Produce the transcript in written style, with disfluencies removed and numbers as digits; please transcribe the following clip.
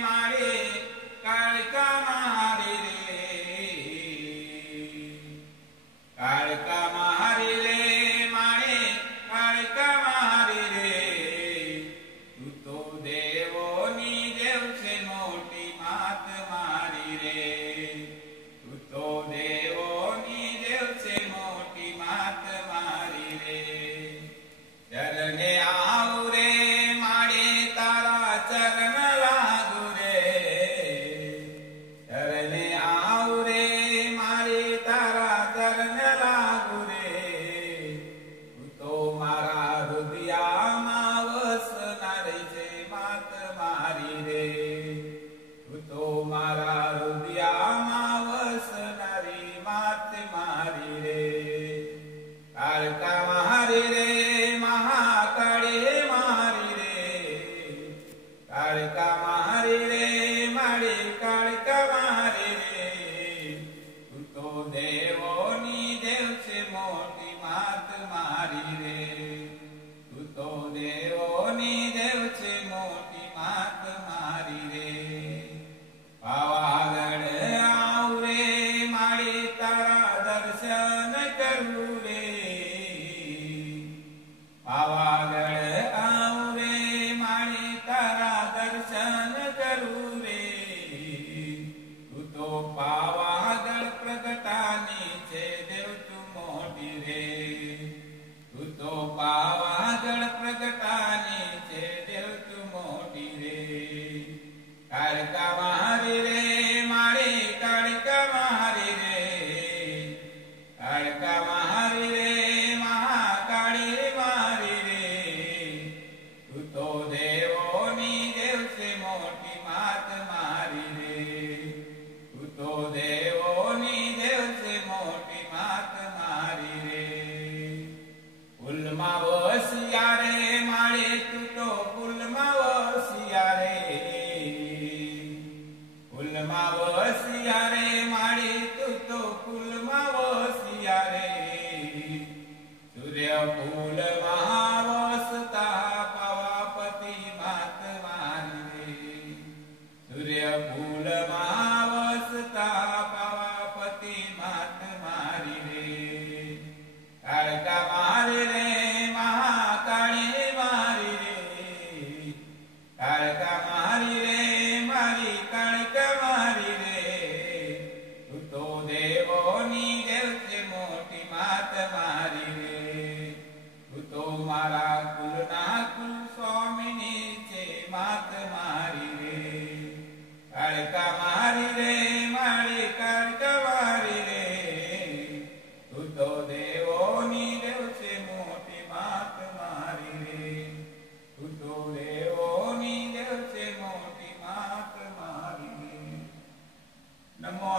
मारे काळका मारी रे, काळका मारी रे मारे काळका मारी रे, तू तो देवोनी देव छे मोटी मात मारी रे, तू तो देवोनी देव छे मोटी मात मारी रे। चरणे आऊ रे मारे तारा चरण लागू रे, चरणे आऊ रे मारे तारा चरण लागू रे, तू तो मारा हृदयामा वसनारी छे मात मारी रे, तू तो मारा हृदयामा वसनारी मात मारी रे। काळका मारी रे महाकाळे मारी रे, काळका मारी रे मारे काळका मारी रे, तू तो देवोनी देव छे मोटी मात मारी रे, तू तो देवोनी देव छे मोटी मात मारी रे। पावागढ़ आऊ रे मारे तारा दर्शन करू रे, पावागढ़ आऊ रे मारे तारा दर्शन करू रे, तू तो पावागढ़ प्रगटानी छे देव तू मोटी रे, तू तो पावागढ़ प्रगटानी छे देव तू मोटी रे। काळका मारी रे मारे काळका मारी रे, काळका मारी रे महाकाळे मारी रे, तू तो देवोनी देव छे मोटी मात मारी रे, तू तो देवोनी देव छे मोटी मात मारी रे। फूलमा वसिया रे मारे तू तो फूलमा वसिया रे, फूलमा वसिया रे मारे तू तो फूलमा वसिया रे, सूर्य फूल महावसता पावापति मात मारी रे, सूर्य फूल महावसता पावापति मात मारी रे। काळका मारी रे महाकाळे मारी रे, काळका मारी रे मारी काळका मारी रे, तू तो देवोनी देव छे मोटी मात मारी रे, तू तो मारा कुलना कुल स्वामिनी छे मात मारी रे। काळका मारी रे मारी काळका मारी रे, तू तो देवोनी देव छे मोटी मात मारी रे, तू तो देवोनी देव छे मोटी मात मारी रे। नमो